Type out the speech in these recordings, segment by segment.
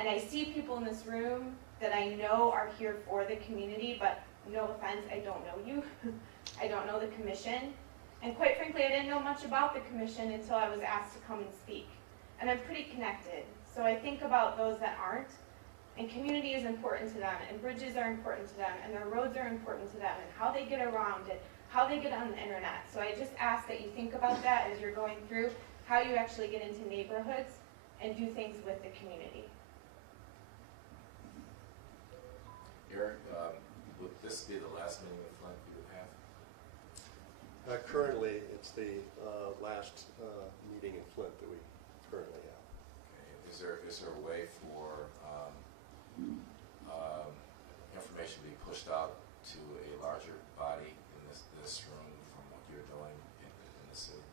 And I see people in this room that I know are here for the community, but no offense, I don't know you. I don't know the commission. And quite frankly, I didn't know much about the commission until I was asked to come and speak. And I'm pretty connected. So I think about those that aren't. And community is important to them, and bridges are important to them, and their roads are important to them, and how they get around it, how they get on the internet. So I just ask that you think about that as you're going through how you actually get into neighborhoods and do things with the community. Eric, would this be the last meeting in Flint you would have? Currently, it's the last meeting in Flint that we currently have. Okay. Is there a way for information to be pushed out to a larger body in this room from what you're doing in the city?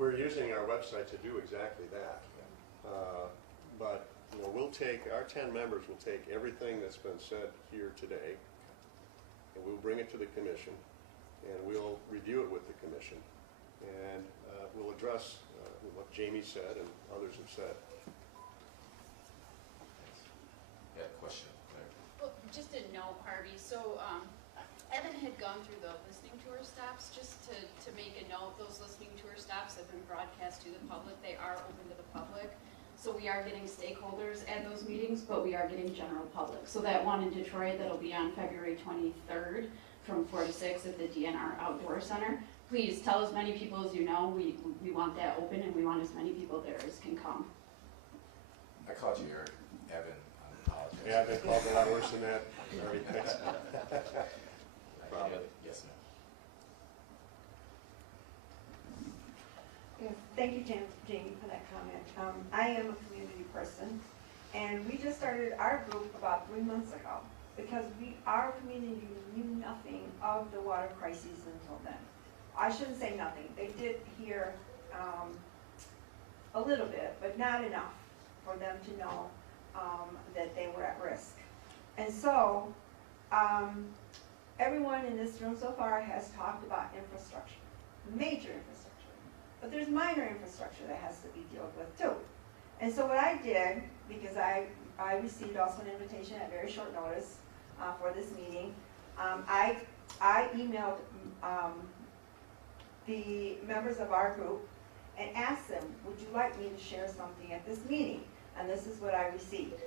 We're using our website to do exactly that. But we'll take, our 10 members will take everything that's been said here today, and we'll bring it to the commission, and we'll review it with the commission, and we'll address what Jamie said and others have said. Yeah, question. Well, just a note, Harvey. So Evan had gone through the listening tour stops. Just to make a note, those listening tour stops have been broadcast to the public. They are open to the public. So we are getting stakeholders at those meetings, but we are getting general public. So that one in Detroit, that'll be on February 23rd from 4 to 6 at the DNR Outdoor Center. Please tell as many people as you know. We want that open, and we want as many people there as can come. I called you Eric. Evan. Apologize. Yeah, I've been called a lot worse than that. Yes, ma'am. Yes, thank you, Jamie, for that comment. I am a community person, and we just started our group about 3 months ago because our community knew nothing of the water crises until then. I shouldn't say nothing. They did hear a little bit, but not enough for them to know that they were at risk. And so everyone in this room so far has talked about infrastructure, major infrastructure. But there's minor infrastructure that has to be dealt with too. And so what I did, because I received also an invitation at very short notice for this meeting, I emailed the members of our group and asked them, would you like me to share something at this meeting? And this is what I received.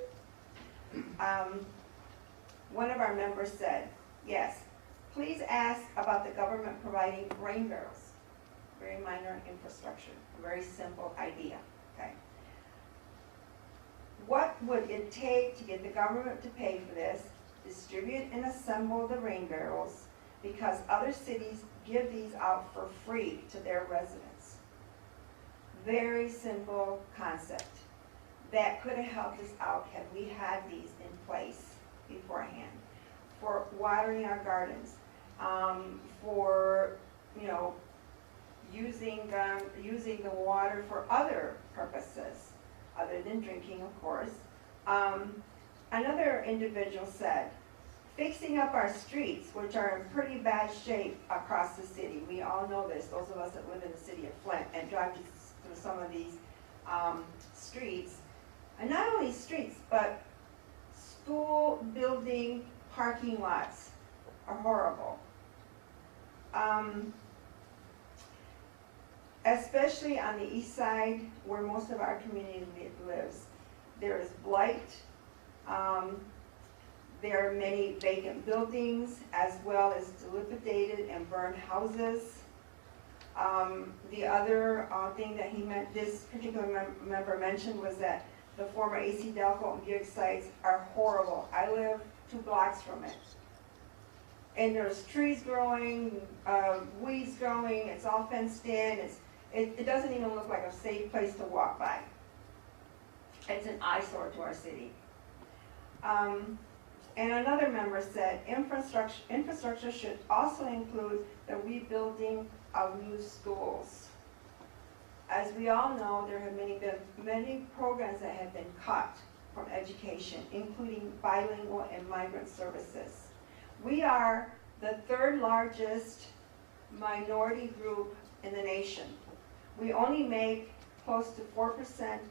One of our members said, yes, please ask about the government providing rain barrels. Very minor infrastructure, a very simple idea, okay? What would it take to get the government to pay for this, distribute and assemble the rain barrels, because other cities give these out for free to their residents? Very simple concept. That could have helped us out had we had these in place beforehand. For watering our gardens, for, using the water for other purposes, other than drinking, of course. Another individual said, fixing up our streets, which are in pretty bad shape across the city. We all know this, those of us that live in the city of Flint and drive through some of these streets. And not only streets, but school building parking lots are horrible. Especially on the east side where most of our community lives. There is blight. There are many vacant buildings as well as dilapidated and burned houses. The other thing that this particular member mentioned was that the former AC Delco and Buick sites are horrible. I live 2 blocks from it. And there's trees growing, weeds growing, it's all fenced in. It doesn't even look like a safe place to walk by. It's an eyesore to our city. And another member said infrastructure should also include the rebuilding of new schools. As we all know, there have been many programs that have been cut from education, including bilingual and migrant services. We are the 3rd largest minority group in the nation. We only make close to 4%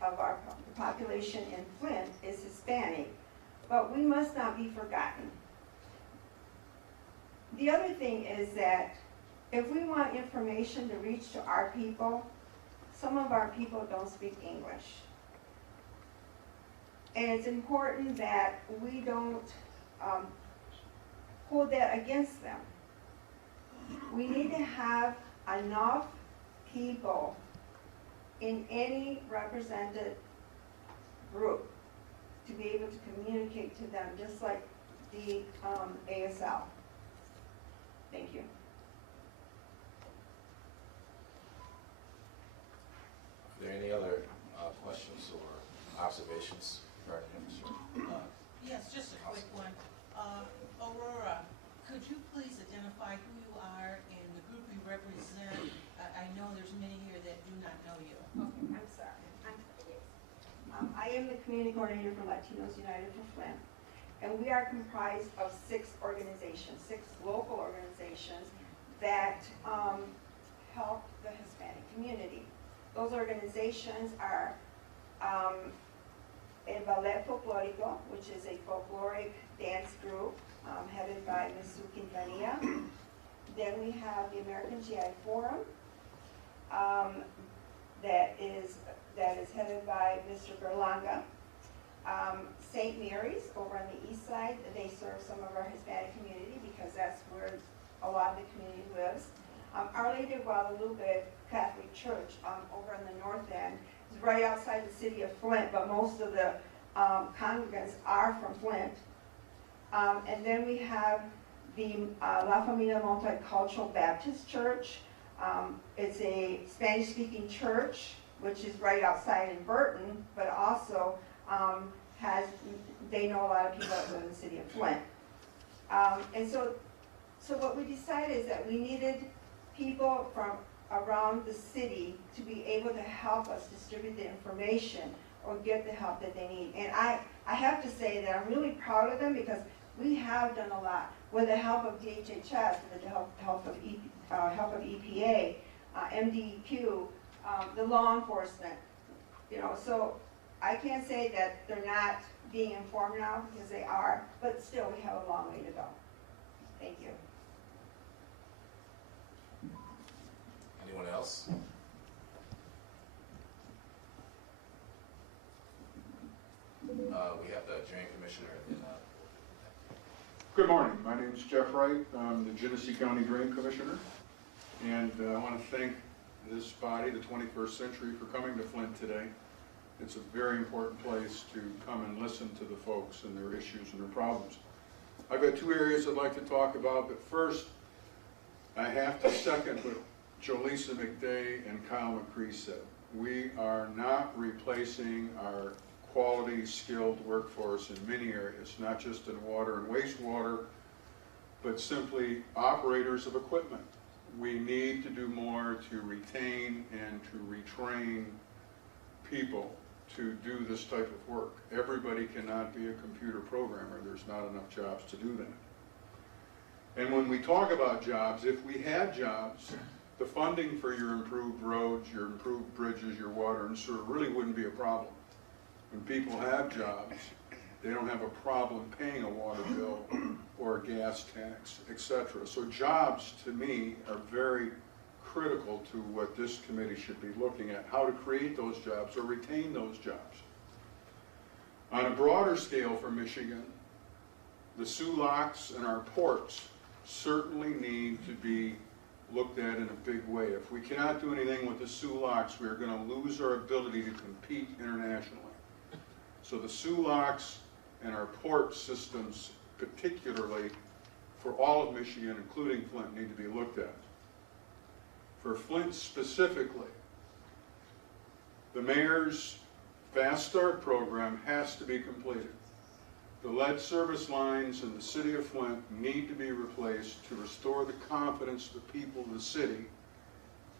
of our population in Flint is Hispanic, but we must not be forgotten. The other thing is that if we want information to reach to our people, some of our people don't speak English. And it's important that we don't hold that against them. We need to have enough people in any represented group to be able to communicate to them, just like the ASL. Thank you. Are there any other questions or observations regarding him, sir? Yes, just a quick one. Aurora, could you please identify who you are and the group you represent? I know there's many here that do not know you. Okay, I'm sorry. I am the community coordinator for Latinos United for Flint, and we are comprised of 6 organizations, 6 local organizations that help the Hispanic community. Those organizations are El Ballet Folclórico, which is a folkloric dance group headed by Ms. Sue Quintanilla. Then we have the American GI Forum that is headed by Mr. Berlanga. St. Mary's over on the east side, they serve some of our Hispanic community because that's where a lot of the community lives. Our Lady of Guadalupe Catholic Church over on the north end is right outside the city of Flint, but most of the congregants are from Flint. And then we have the La Familia Multicultural Baptist Church. It's a Spanish-speaking church, which is right outside in Burton, but also they know a lot of people that live in the city of Flint. And so what we decided is that we needed people from around the city to be able to help us distribute the information or get the help that they need. And I have to say that I'm really proud of them because we have done a lot with the help of DHHS, with the help of EPA, MDEQ, the law enforcement, so I can't say that they're not being informed now because they are, but still we have a long way to go. Thank you. Anyone else? We have the Drain Commissioner and Good morning. My name is Jeff Wright. I'm the Genesee County Drain Commissioner. And I want to thank this body, the 21st Century, for coming to Flint today. It's a very important place to come and listen to the folks and their issues and their problems. I've got 2 areas I'd like to talk about, but first I have to second what Jolisa McDay and Kyle McCree said. We are not replacing our quality, skilled workforce in many areas, not just in water and wastewater, but simply operators of equipment. We need to do more to retain and to retrain people to do this type of work. Everybody cannot be a computer programmer. There's not enough jobs to do that. And when we talk about jobs, if we had jobs, the funding for your improved roads, your improved bridges, your water and sewer really wouldn't be a problem. When people have jobs, they don't have a problem paying a water bill or a gas tax, etc. So jobs, to me, are very critical to what this committee should be looking at, how to create those jobs or retain those jobs. On a broader scale for Michigan, the SULOCs and our ports certainly need to be looked at in a big way. If we cannot do anything with the SULOCs, we are going to lose our ability to compete internationally. So the SULOCs and our port systems, particularly for all of Michigan, including Flint, need to be looked at. For Flint specifically, the mayor's Fast Start program has to be completed. The lead service lines in the city of Flint need to be replaced to restore the confidence of the people of the city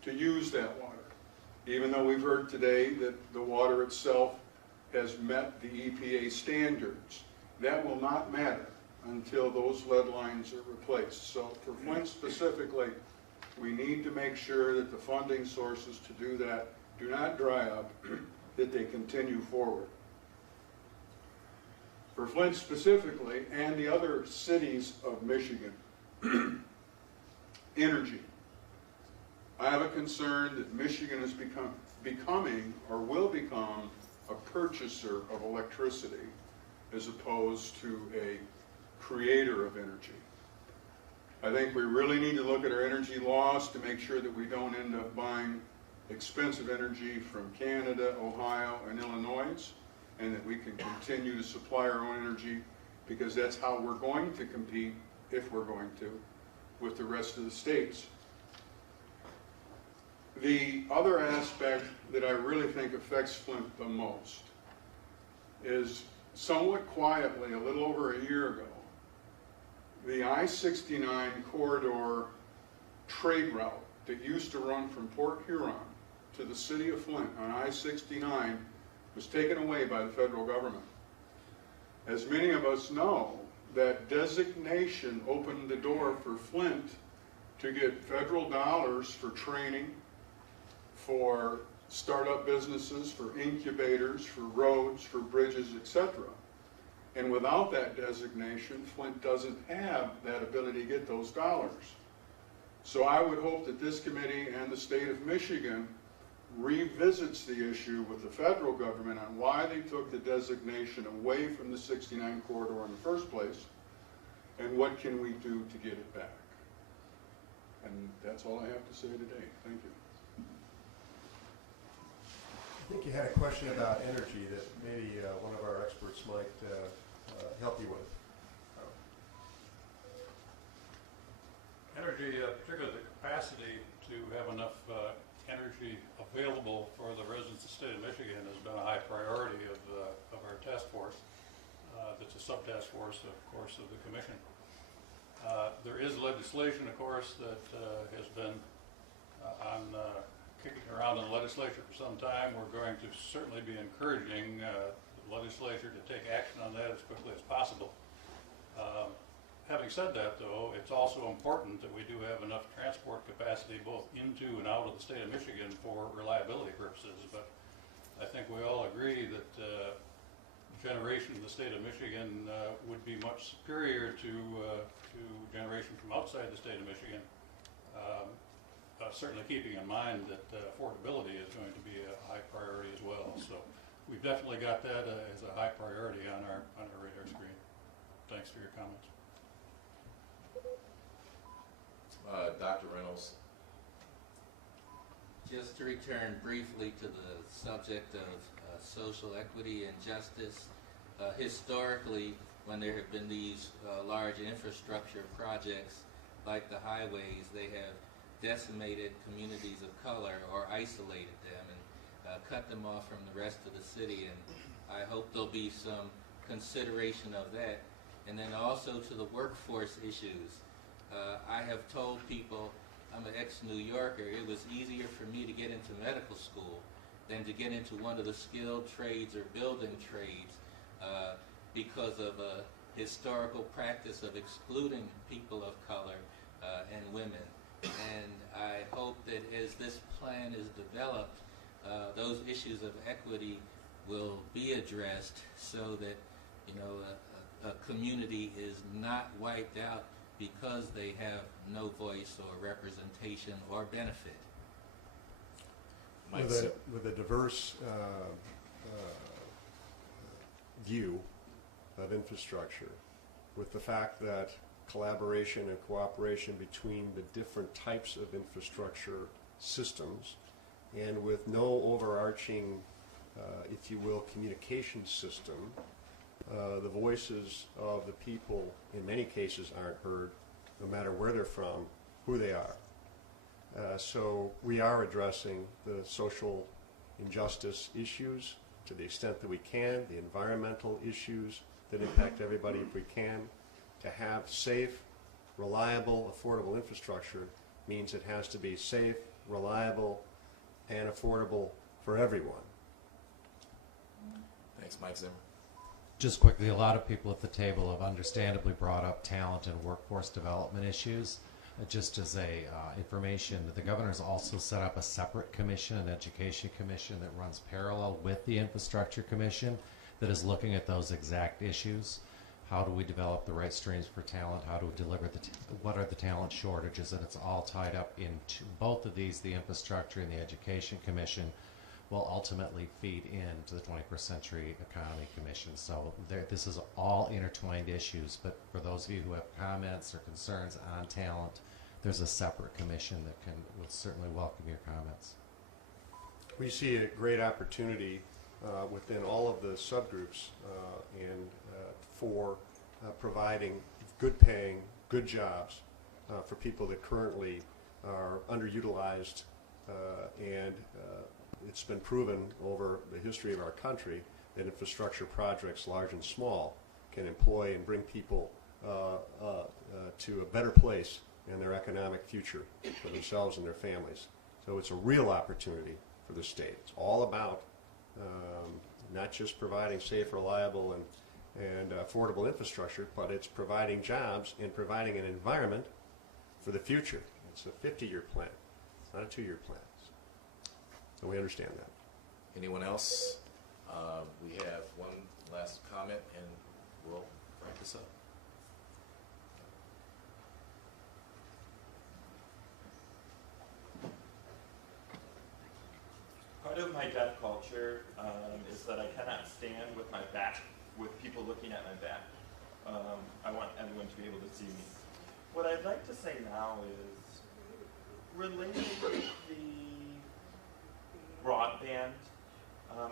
to use that water. Even though we've heard today that the water itself has met the EPA standards, that will not matter until those lead lines are replaced. So for Flint specifically, we need to make sure that the funding sources to do that do not dry up, that they continue forward. For Flint specifically, and the other cities of Michigan, energy. I have a concern that Michigan is becoming or will become a purchaser of electricity as opposed to a creator of energy. I think we really need to look at our energy laws to make sure that we don't end up buying expensive energy from Canada, Ohio, and Illinois, and that we can continue to supply our own energy, because that's how we're going to compete, if we're going to, with the rest of the states. The other aspect that I really think affects Flint the most is, somewhat quietly, a little over a year ago, the I-69 corridor trade route that used to run from Port Huron to the city of Flint on I-69 was taken away by the federal government. As many of us know, that designation opened the door for Flint to get federal dollars for training, for startup businesses, for incubators, for roads, for bridges, etc. And without that designation, Flint doesn't have that ability to get those dollars. So I would hope that this committee and the state of Michigan revisits the issue with the federal government on why they took the designation away from the 69 corridor in the first place, and what can we do to get it back. And that's all I have to say today. Thank you. I think you had a question about energy that maybe one of our experts might help you with. Energy, particularly the capacity to have enough energy available for the residents of the state of Michigan, has been a high priority of our task force. That's a sub-task force, of course, of the commission. There is legislation, of course, that has been kicking around in the legislature for some time. We're going to certainly be encouraging the legislature to take action on that as quickly as possible. Having said that, though, it's also important that we do have enough transport capacity both into and out of the state of Michigan for reliability purposes. But I think we all agree that generation in the state of Michigan would be much superior to generation from outside the state of Michigan. Certainly keeping in mind that affordability is going to be a high priority as well. So we've definitely got that as a high priority on our radar screen. Thanks for your comments. Dr. Reynolds. Just to return briefly to the subject of social equity and justice, historically, when there have been these large infrastructure projects like the highways, they have decimated communities of color or isolated them and cut them off from the rest of the city. And I hope there'll be some consideration of that. And then also to the workforce issues. I have told people, I'm an ex-New Yorker, it was easier for me to get into medical school than to get into one of the skilled trades or building trades because of a historical practice of excluding people of color and women. And I hope that as this plan is developed, those issues of equity will be addressed so that, you know, a community is not wiped out because they have no voice or representation or benefit. With a diverse view of infrastructure, with the fact that collaboration and cooperation between the different types of infrastructure systems, and with no overarching, if you will, communication system, the voices of the people in many cases aren't heard, no matter where they're from, who they are. So we are addressing the social injustice issues to the extent that we can, the environmental issues that impact everybody if we can. To have safe, reliable, affordable infrastructure means it has to be safe, reliable, and affordable for everyone. Thanks, Mike Zimmer. Just quickly, a lot of people at the table have understandably brought up talent and workforce development issues. just as a information, the governor's also set up a separate commission, an education commission that runs parallel with the infrastructure commission that is looking at those exact issues. How do we develop the right streams for talent? How do we deliver what are the talent shortages? And it's all tied up into both of these, the infrastructure and the education commission will ultimately feed into the 21st Century Economy Commission. So this is all intertwined issues, but for those of you who have comments or concerns on talent, there's a separate commission that will certainly welcome your comments. We see a great opportunity within all of the subgroups for providing good paying, good jobs for people that currently are underutilized, and it's been proven over the history of our country that infrastructure projects, large and small, can employ and bring people to a better place in their economic future for themselves and their families. So it's a real opportunity for the state. It's all about not just providing safe, reliable, and affordable infrastructure, but it's providing jobs and providing an environment for the future. It's a 50-year plan, not a 2-year plan. So we understand that. Anyone else? We have one last comment, and we'll wrap this up. Part of my deaf culture is that I cannot stand with my back, with people looking at my back. I want everyone to be able to see me. What I'd like to say now is, related to the broadband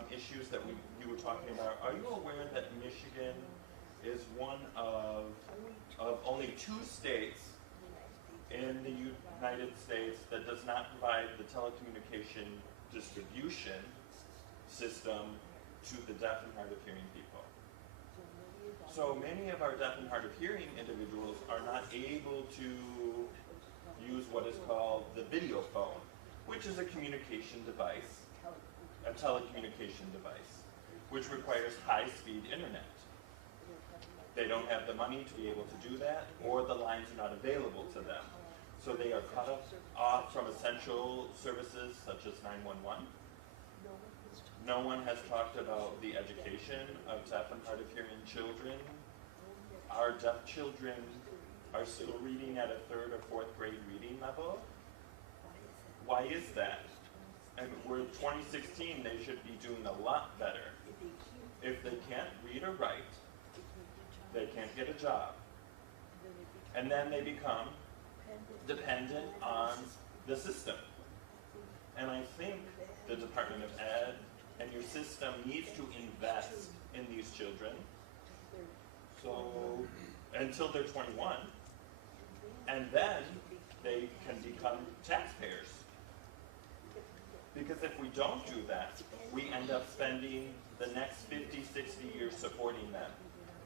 issues that we were talking about, are you aware that Michigan is one of only 2 states in the United States that does not provide the telecommunication distribution system to the deaf and hard of hearing people? So many of our deaf and hard of hearing individuals are not able to use what is called the video phone, which is a communication device, a telecommunication device, which requires high-speed internet. They don't have the money to be able to do that, or the lines are not available to them. So they are cut off from essential services such as 911. No one has talked about the education of deaf and hard of hearing children. Our deaf children are still reading at a 3rd or 4th grade reading level. Why is that? And we're 2016, they should be doing a lot better. If they can't read or write, they can't get a job. And then they become dependent on the system. And I think the Department of Ed and your system needs to invest in these children so until they're 21, and then they can become taxpayers. Because if we don't do that, we end up spending the next 50, 60 years supporting them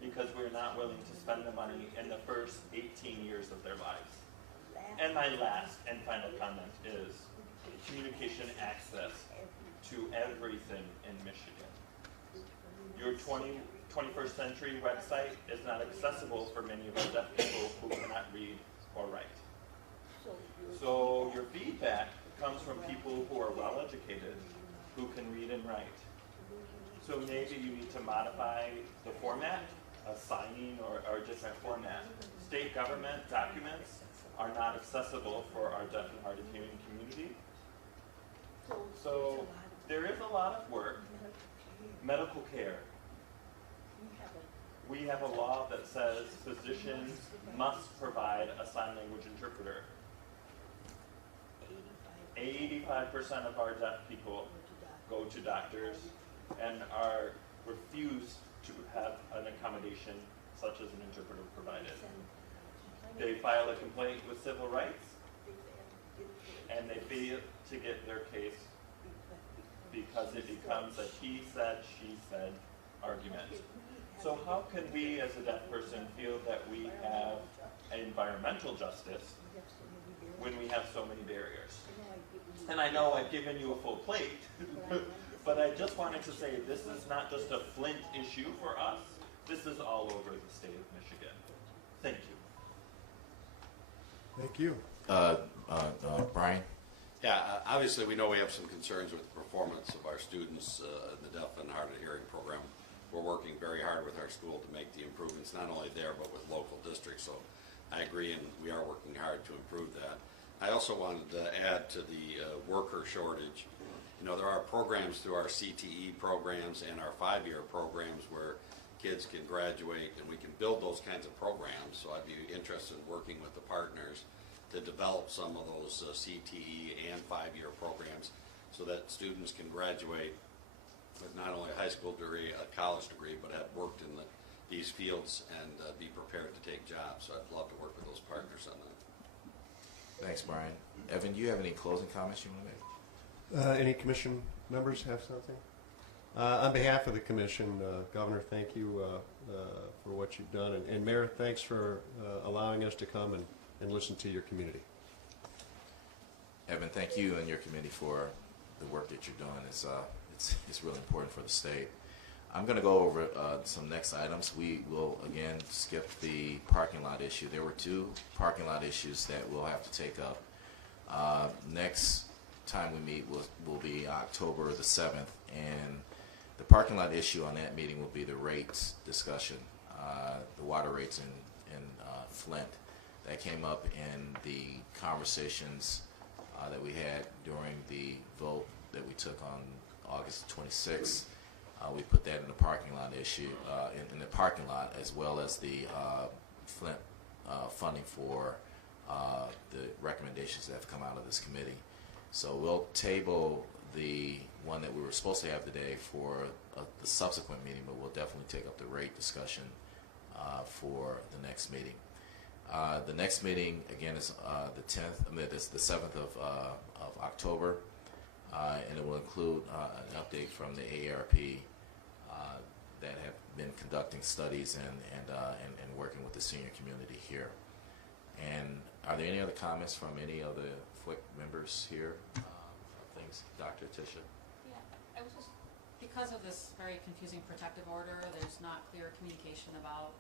because we're not willing to spend the money in the first 18 years of their lives. And my last and final comment is communication access to everything in Michigan. Your 21st Century website is not accessible for many of our deaf people who cannot read or write. So your feedback comes from people who are well educated, who can read and write. So maybe you need to modify the format, assigning or a different format. State government documents are not accessible for our deaf and hard of hearing community. So there is a lot of work. Medical care. We have a law that says physicians must provide a sign language interpreter. 85% of our deaf people go to doctors and are refused to have an accommodation such as an interpreter provided. They file a complaint with civil rights and they fail to get their case because it becomes a he said, she said argument. So how can we as a deaf person feel that we have environmental justice when we have so many barriers? And I know I've given you a full plate, but I just wanted to say this is not just a Flint issue for us. This is all over the state of Michigan. Thank you. Thank you. Brian? Yeah, obviously, we know we have some concerns with the performance of our students in the deaf and hard of hearing program. We're working very hard with our school to make the improvements, not only there, but with local districts. So I agree, and we are working hard to improve that. I also wanted to add to the worker shortage. You know, there are programs through our CTE programs and our 5-year programs where kids can graduate, and we can build those kinds of programs. So I'd be interested in working with the partners to develop some of those CTE and 5-year programs so that students can graduate with not only a high school degree, a college degree, but have worked in these fields and be prepared to take jobs. So I'd love to work with those partners on that. Thanks, Brian. Evan, do you have any closing comments you want to make? Any commission members have something? On behalf of the commission, Governor, thank you for what you've done. And Mayor, thanks for allowing us to come and listen to your community. Evan, thank you and your committee for the work that you're doing. It's really important for the state. I'm going to go over some next items. We will again skip the parking lot issue. There were 2 parking lot issues that we'll have to take up. Next time we meet will be October the 7th, and the parking lot issue on that meeting will be the rates discussion, the water rates in Flint. That came up in the conversations that we had during the vote that we took on August 26th. We put that in the parking lot issue, in the parking lot, as well as the Flint funding for the recommendations that have come out of this committee. So we'll table the one that we were supposed to have today for the subsequent meeting, but we'll definitely take up the rate discussion for the next meeting. The next meeting, again, is the 10th, it's the 7th of October. And it will include an update from the AARP that have been conducting studies and working with the senior community here. And are there any other comments from any of the FWICC members here? Things, Dr. Tisha? Yeah, I was just, because of this very confusing protective order, there's not clear communication about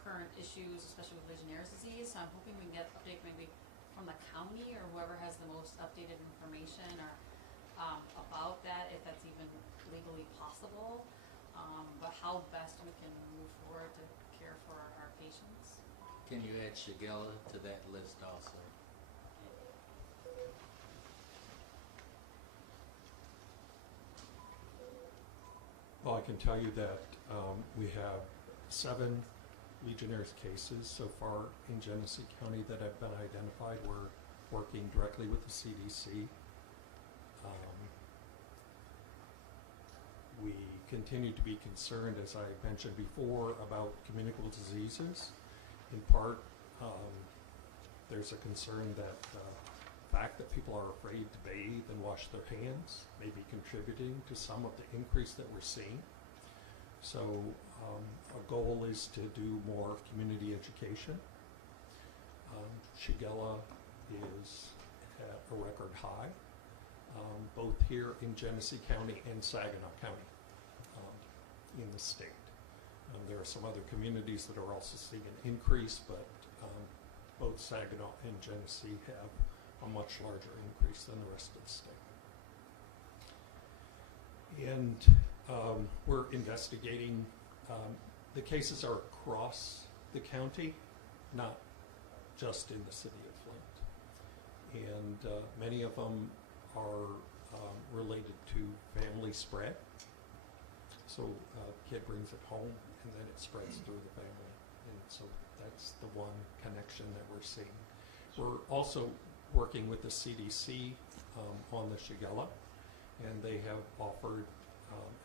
current issues, especially with Legionnaire's disease. So I'm hoping we can get update maybe from the county or whoever has the most updated information or about that, if that's even legally possible, but how best we can move forward to care for our patients. Can you add Shigella to that list also? Well, I can tell you that we have 7 Legionnaire's cases so far in Genesee County that have been identified. We're working directly with the CDC. We continue to be concerned, as I mentioned before, about communicable diseases. In part, there's a concern that the fact that people are afraid to bathe and wash their hands may be contributing to some of the increase that we're seeing. So our goal is to do more community education. Shigella is at a record high, both here in Genesee County and Saginaw County in the state. There are some other communities that are also seeing an increase, but both Saginaw and Genesee have a much larger increase than the rest of the state. And we're investigating, the cases are across the county, not just in the city of Flint. And many of them are related to family spread. So a kid brings it home and then it spreads through the family. And so that's the one connection that we're seeing. We're also working with the CDC on the Shigella, and they have offered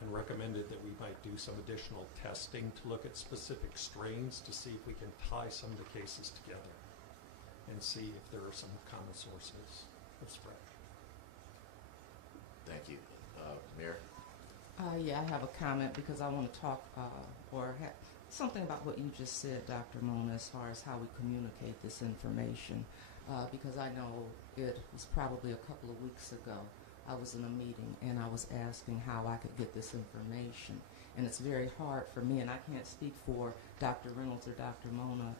and recommended that we might do some additional testing to look at specific strains to see if we can tie some of the cases together and see if there are some common sources of spread. Thank you. Mayor? Yeah, I have a comment because I want to talk or have something about what you just said, Dr. Mona, as far as how we communicate this information. Because I know it was probably a couple of weeks ago, I was in a meeting and I was asking how I could get this information. And it's very hard for me, and I can't speak for Dr. Reynolds or Dr. Mona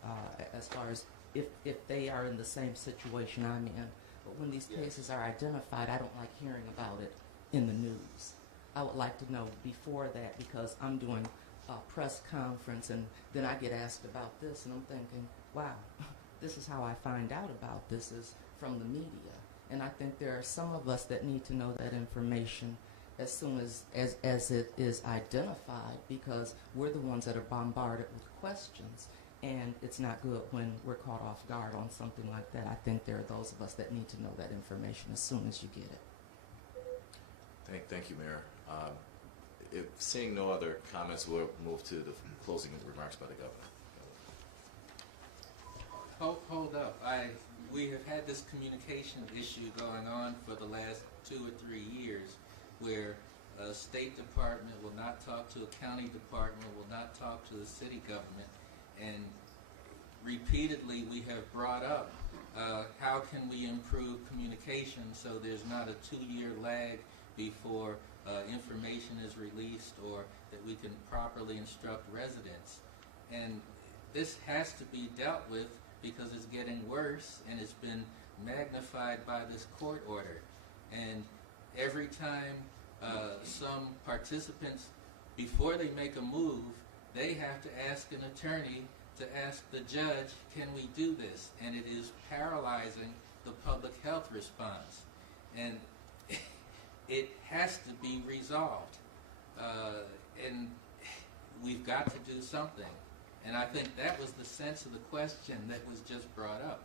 as far as if they are in the same situation I'm in. But when these Yes. cases are identified, I don't like hearing about it in the news. I would like to know before that, because I'm doing a press conference and then I get asked about this and I'm thinking, wow, this is how I find out about this, is from the media. And I think there are some of us that need to know that information as soon as it is identified, because we're the ones that are bombarded with questions, and it's not good when we're caught off guard on something like that. I think there are those of us that need to know that information as soon as you get it. Thank you, Mayor. If seeing no other comments, we'll move to the closing remarks by the governor. Hold up. We have had this communication issue going on for the last 2 or 3 years, where a State Department will not talk to a county department, will not talk to the city government, and repeatedly we have brought up how can we improve communication so there's not a 2-year lag before information is released, or that we can properly instruct residents. And this has to be dealt with because it's getting worse and it's been magnified by this court order. And every time some participants, before they make a move, they have to ask an attorney to ask the judge, can we do this? And it is paralyzing the public health response. And it has to be resolved. And we've got to do something. And I think that was the sense of the question that was just brought up.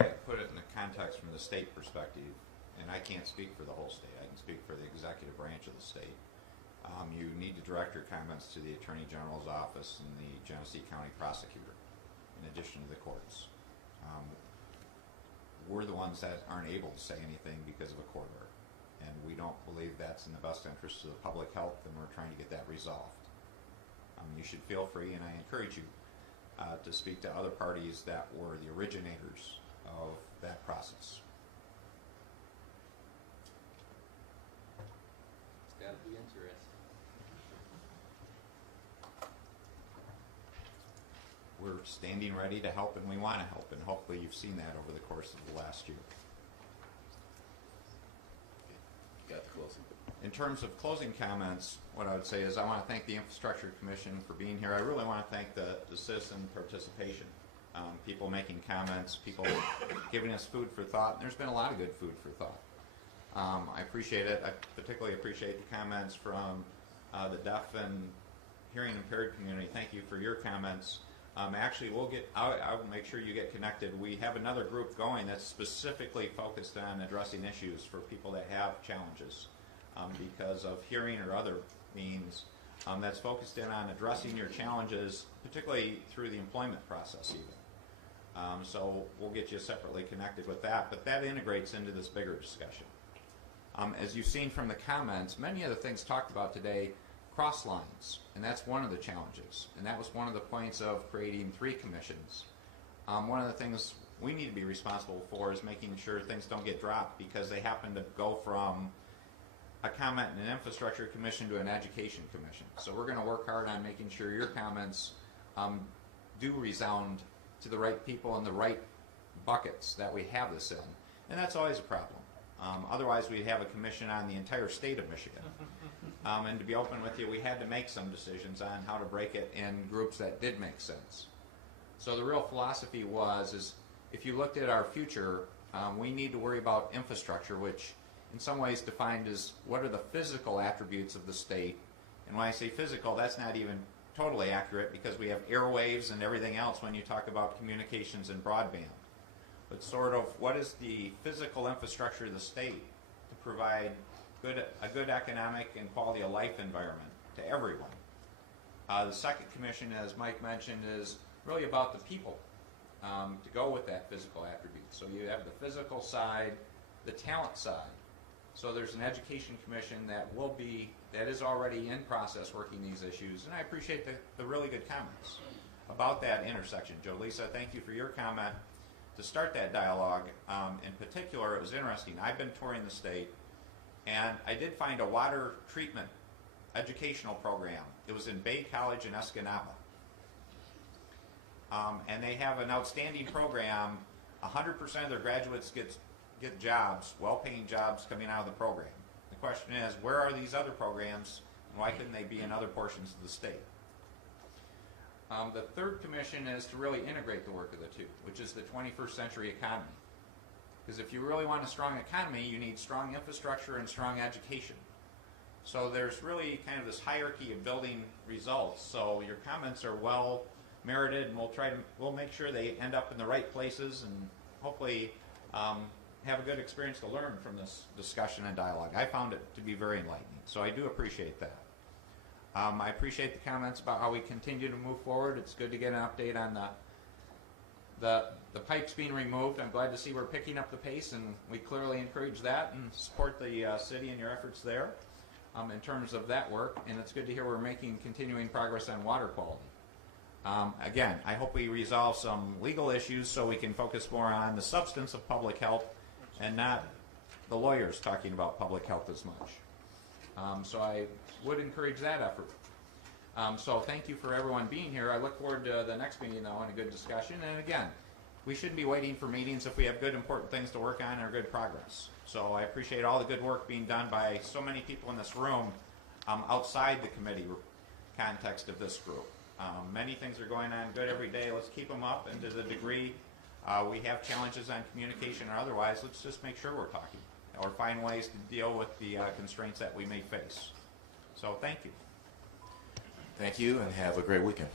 Yeah, put it in the context from the state perspective, and I can't speak for the whole state. I can speak for the executive branch of the state. You need to direct your comments to the Attorney General's office and the Genesee County Prosecutor, in addition to the courts. We're the ones that aren't able to say anything because of a court order, and we don't believe that's in the best interest of the public health, and we're trying to get that resolved. You should feel free, and I encourage you to speak to other parties that were the originators of that process. It's got to be interesting. We're standing ready to help, and we want to help, and hopefully you've seen that over the course of the last year. You got the closing. In terms of closing comments, what I would say is I want to thank the Infrastructure Commission for being here. I really want to thank the citizen participation, people making comments, people giving us food for thought. There's been a lot of good food for thought. I appreciate it. I particularly appreciate the comments from the deaf and hearing impaired community. Thank you for your comments. Actually, I will make sure you get connected. We have another group going that's specifically focused on addressing issues for people that have challenges because of hearing or other means, that's focused in on addressing your challenges, particularly through the employment process even. So we'll get you separately connected with that, but that integrates into this bigger discussion. As you've seen from the comments, many of the things talked about today cross lines, and that's one of the challenges, and that was one of the points of creating 3 commissions. One of the things we need to be responsible for is making sure things don't get dropped because they happen to go from a comment in an infrastructure commission to an education commission. So we're going to work hard on making sure your comments do resound to the right people in the right buckets that we have this in, and that's always a problem. Otherwise, we'd have a commission on the entire state of Michigan. And to be open with you, we had to make some decisions on how to break it in groups that did make sense. So the real philosophy is if you looked at our future, we need to worry about infrastructure, which in some ways defined as what are the physical attributes of the state. And when I say physical, that's not even totally accurate because we have airwaves and everything else when you talk about communications and broadband. But sort of what is the physical infrastructure of the state to provide a good economic and quality of life environment to everyone. The second commission, as Mike mentioned, is really about the people to go with that physical attribute. So you have the physical side, the talent side. So there's an education commission that is already in process working these issues, and I appreciate the really good comments about that intersection. Jolisa, thank you for your comment to start that dialogue. In particular, it was interesting. I've been touring the state, and I did find a water treatment educational program. It was in Bay College in Escanaba. and they have an outstanding program. 100% of their graduates get jobs, well-paying jobs coming out of the program. The question is, where are these other programs, and why couldn't they be in other portions of the state? The third commission is to really integrate the work of the two, which is the 21st century economy. Because if you really want a strong economy, you need strong infrastructure and strong education. So there's really kind of this hierarchy of building results. So your comments are well merited, and we'll make sure they end up in the right places, and hopefully have a good experience to learn from this discussion and dialogue. I found it to be very enlightening, so I do appreciate that. I appreciate the comments about how we continue to move forward. It's good to get an update on the pipes being removed. I'm glad to see we're picking up the pace, and we clearly encourage that and support the city and your efforts there in terms of that work. And it's good to hear we're making continuing progress on water quality. Again, I hope we resolve some legal issues so we can focus more on the substance of public health and not the lawyers talking about public health as much. So I would encourage that effort. So thank you for everyone being here. I look forward to the next meeting, though, and a good discussion. And again, we shouldn't be waiting for meetings if we have good, important things to work on or good progress. So I appreciate all the good work being done by so many people in this room outside the committee context of this group. Many things are going on good every day. Let's keep them up, and to the degree we have challenges on communication or otherwise, let's just make sure we're talking or find ways to deal with the constraints that we may face. So thank you. Thank you, and have a great weekend.